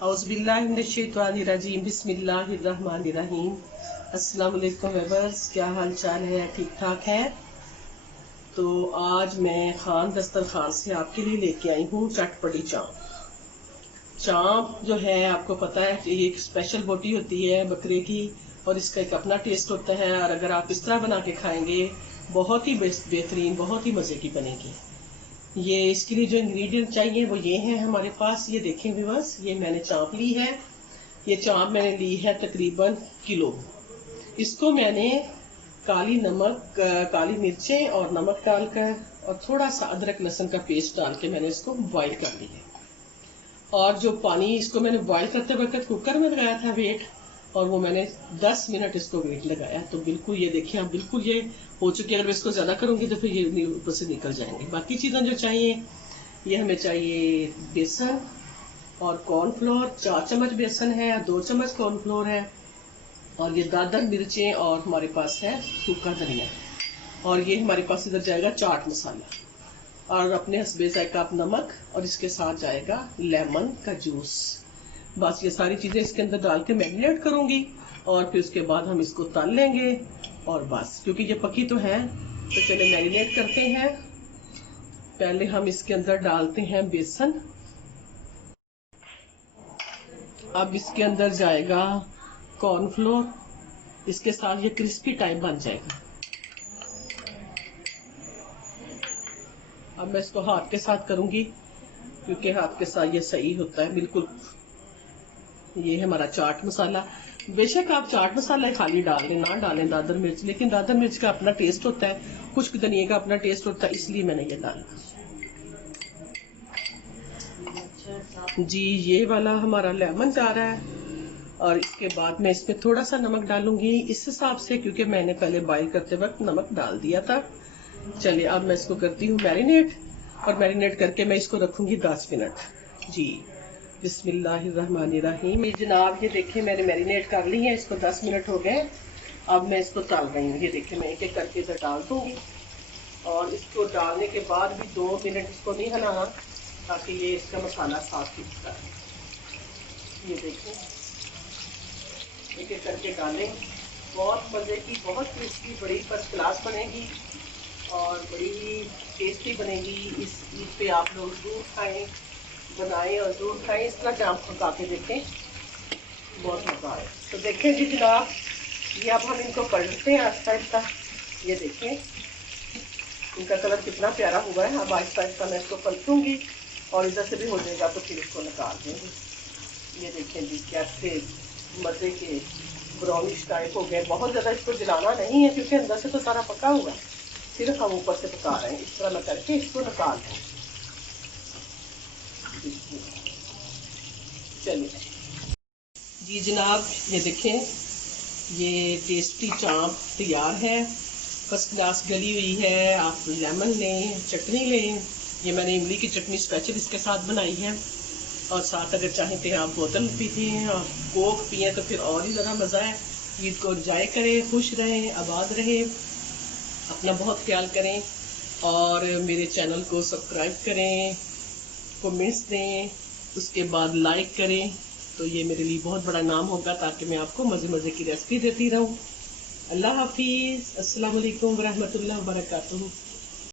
औज़ुबिल्लाहिमिनश्शैतानिर्रजीम बिस्मिल्लाहिर्रहमानिर्रहीम। अस्सलाम वालेकुम व्यूअर्स, क्या हाल चाल है? ठीक ठाक है? तो आज मैं खान दस्तरखान से आपके लिए लेके आई हूँ चटपटी चाँप। चाँप जो है आपको पता है कि एक स्पेशल बोटी होती है बकरे की और इसका एक अपना टेस्ट होता है, और अगर आप इस तरह बना के खाएंगे बहुत ही बेहतरीन, बहुत ही मज़े की बनेगी। ये इसके लिए जो इंग्रेडिएंट चाहिए वो ये हैं हमारे पास। ये देखें व्यूअर्स, ये मैंने चाँप ली है। ये चाँप मैंने ली है तकरीबन किलो। इसको मैंने काली मिर्चें और नमक डालकर और थोड़ा सा अदरक लहसुन का पेस्ट डाल के मैंने इसको बॉईल कर लिया है। और जो पानी इसको मैंने बॉईल करते वक्त कुकर में लगाया था वेट, और वो मैंने 10 मिनट इसको वेट लगाया। तो बिल्कुल ये देखिए, आप बिल्कुल ये हो चुकी है। अगर इसको ज्यादा करूंगी तो फिर ये ऊपर से निकल जाएंगे। बाकी चीजें जो चाहिए, ये हमें चाहिए बेसन और कॉर्नफ्लोर। 4 चम्मच बेसन है, 2 चम्मच कॉर्नफ्लोर है, और ये दादर मिर्चें, और हमारे पास है सूखा धनिया, और ये हमारे पास इधर जाएगा चाट मसाला, और अपने हस्बे जायका नमक, और इसके साथ जाएगा लेमन का जूस। बस ये सारी चीजें इसके अंदर डाल के मैरिनेट करूंगी, और फिर उसके बाद हम इसको तल लेंगे। और बस क्योंकि ये पकी तो है, तो चले मैरिनेट करते हैं। पहले हम इसके अंदर डालते हैं बेसन। अब इसके अंदर जाएगा कॉर्नफ्लोर, इसके साथ ये क्रिस्पी टाइप बन जाएगा। अब मैं इसको हाथ के साथ करूंगी क्योंकि हाथ के साथ ये सही होता है बिल्कुल। ये है हमारा चाट मसाला। बेशक आप चाट मसाला खाली डाल दें, ना डालें दादर मिर्च, लेकिन दादर मिर्च का अपना टेस्ट होता है, खुश्क धनिया का अपना टेस्ट होता है, इसलिए मैंने ये डाला। जी, ये वाला हमारा लेमन जा रहा है, और इसके बाद मैं इसमें थोड़ा सा नमक डालूंगी इस हिसाब से, क्योंकि मैंने पहले बॉईल करते वक्त नमक डाल दिया था। चलिए अब मैं इसको करती हूँ मैरिनेट, और मैरिनेट करके मैं इसको रखूंगी 10 मिनट। जी बिस्मिल्लाहिर्रहमानिर्रहीम। जनाब ये देखिए, मैंने मैरिनेट कर ली है, इसको 10 मिनट हो गए। अब मैं इसको तल रही हूँ। ये देखिए, मैं एक एक करके इधर डाल दूंगी, और इसको डालने के बाद भी 2 मिनट इसको नहीं हिलाना, ताकि ये इसका मसाला साफ दिखता है। ये देखिए, एक एक करके डालें। बहुत मज़े की, बहुत टेस्टी, बड़ी फर्स्ट क्लास बनेगी और बड़ी ही टेस्टी बनेगी। इस ईद पे आप लोग जरूर खाएं, बनाएं और जरूर खाएं। इस तरह चाँप पका के देखें, बहुत मज़ा आए। तो देखें जी जनाब, ये अब हम इनको पलटते हैं आहिस्ता आहिस्ता। ये देखें इनका कलर कितना प्यारा हुआ है। अब आहिस्ता आहिस्ता मैं इसको पलटूंगी, और इधर से भी हो जाएगा तो फिर इसको निकाल देंगे। ये देखें जी, कैसे मज़े के ब्राउनिश टाइप हो गए। बहुत ज़्यादा इसको जलाना नहीं है, क्योंकि अंदर से तो सारा पका हुआ है, सिर्फ हम ऊपर से पका रहे हैं। इस तरह मैं करके इसको निकाल दूँ। चलिए जी जनाब, ये देखें, ये टेस्टी चाँप तैयार है, फर्स्ट क्लास गली हुई है। आप लेमन लें, चटनी लें। ये मैंने इमली की चटनी स्पेशल इसके साथ बनाई है, और साथ अगर चाहें तो आप बोतल पीते हैं और कोक पिए तो फिर और ही ज़्यादा मज़ा है। ईद को एंजॉय करें, खुश रहें, आबाद रहें, अपना बहुत ख्याल करें, और मेरे चैनल को सब्सक्राइब करें, कमेंट्स दें, उसके बाद लाइक करें। तो ये मेरे लिए बहुत बड़ा नाम होगा, ताकि मैं आपको मज़े मज़े की रेसिपी देती रहूं। अल्लाह हाफिज़। अस्सलाम वालेकुम व रहमतुल्लाहि व बरकातुहू।